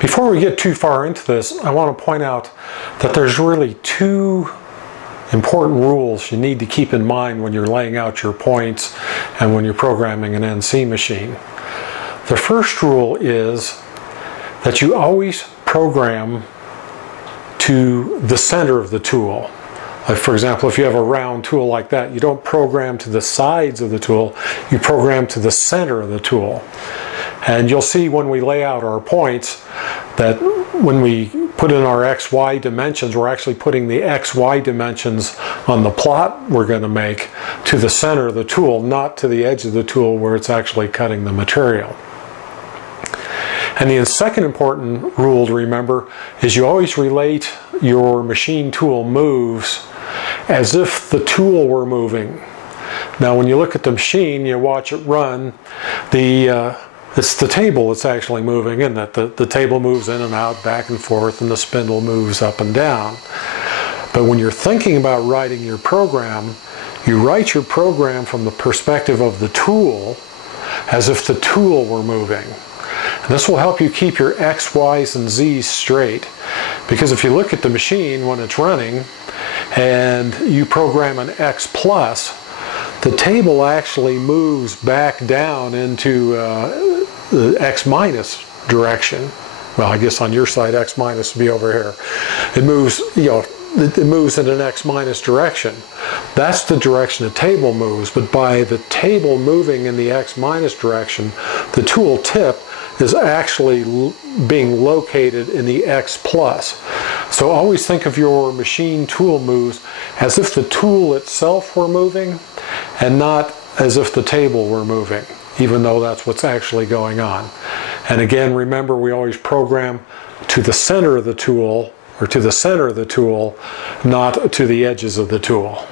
Before we get too far into this, I want to point out that there's really two important rules you need to keep in mind when you're laying out your points and when you're programming an NC machine. The first rule is that you always program to the center of the tool. Like for example, if you have a round tool like that, you don't program to the sides of the tool, you program to the center of the tool. And you'll see when we lay out our points that when we put in our XY dimensions, we're actually putting the XY dimensions on the plot we're going to make to the center of the tool, not to the edge of the tool where it's actually cutting the material. And the second important rule to remember is you always relate your machine tool moves as if the tool were moving. Now when you look at the machine, you watch it run, it's the table that's actually moving, isn't it? The table moves in and out, back and forth, and the spindle moves up and down. But when you're thinking about writing your program, you write your program from the perspective of the tool as if the tool were moving. And this will help you keep your X, Y's, and Z's straight. Because if you look at the machine when it's running and you program an X plus, the table actually moves back down into the X minus direction. Well, I guess on your side X minus would be over here. It moves, it moves in an X minus direction. That's the direction the table moves, but by the table moving in the X minus direction, the tool tip is actually being located in the X plus. So always think of your machine tool moves as if the tool itself were moving and not as if the table were moving, even though that's what's actually going on. And again, remember, we always program to the center of the tool, or to the center of the tool, not to the edges of the tool.